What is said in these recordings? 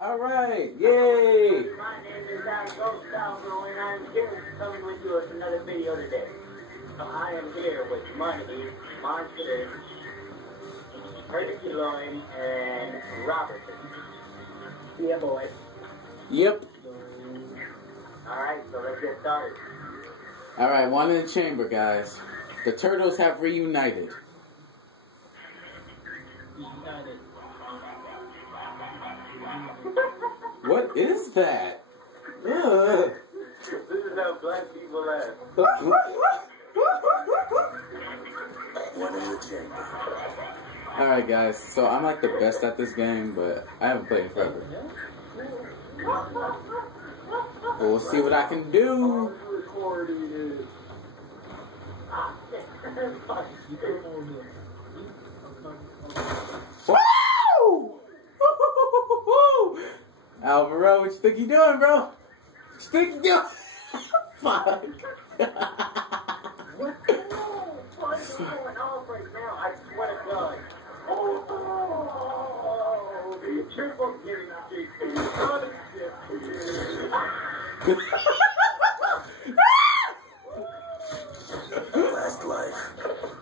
All right, yay! My name is Alvaro, and I'm here coming with you with another video today. So I am here with Money, Monster, Herculoid, and Robertson. Yeah, boy. Yep. Alright, so let's get started. All right, one in the chamber, guys. The turtles have reunited. What is that? Ugh. This is how black people laugh. One in the chamber. Alright guys, so I'm like the best at this game, but I haven't played it forever. But we'll see what I can do. Woo! Alvaro, what you think you doing, bro? What you think you doing? Fuck. What's going on right now? I swear to God. Oh, the triple getting Last life.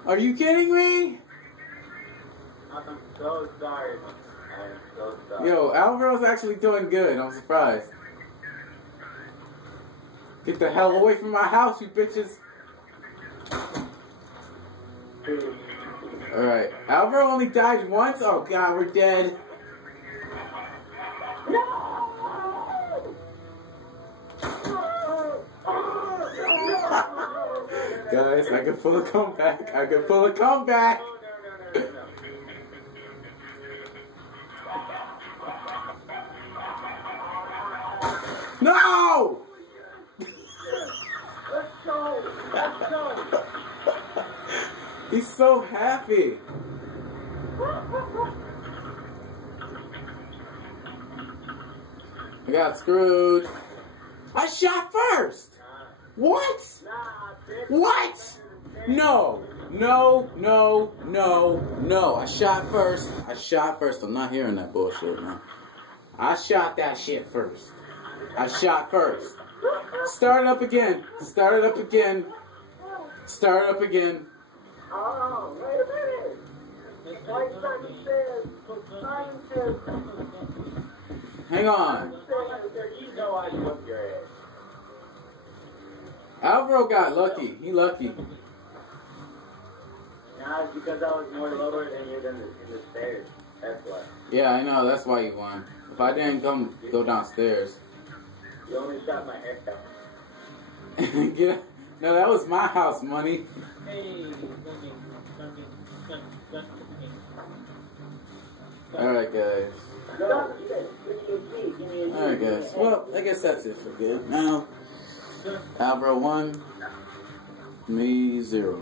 Are you kidding me? I'm so sorry. I'm so sorry. Yo, Alvaro's actually doing good. I'm surprised. Get the hell away from my house, you bitches. Alright, Alvaro only died once? Oh god, we're dead. Guys, I can pull a comeback. I can pull a comeback. No! Let's go! Let's go! He's so happy. I got screwed. I shot first. What? What? No. No, no, no, no. I shot first. I shot first. I'm not hearing that bullshit, man. I shot that shit first. I shot first. Start it up again. Start it up again. Start it up again. Oh, wait a minute. White scientist. Hang on. You know I whooped your ass. Alvaro got lucky. He lucky. Nah, it's because I was more lower than you in the stairs. That's why. Yeah, I know. That's why you won. If I didn't go downstairs. You only shot my haircut. Yeah. No, that was my house, Money. Alright, guys. Alright, guys. Well, I guess that's it for good. Now, Alvaro 1, me 0.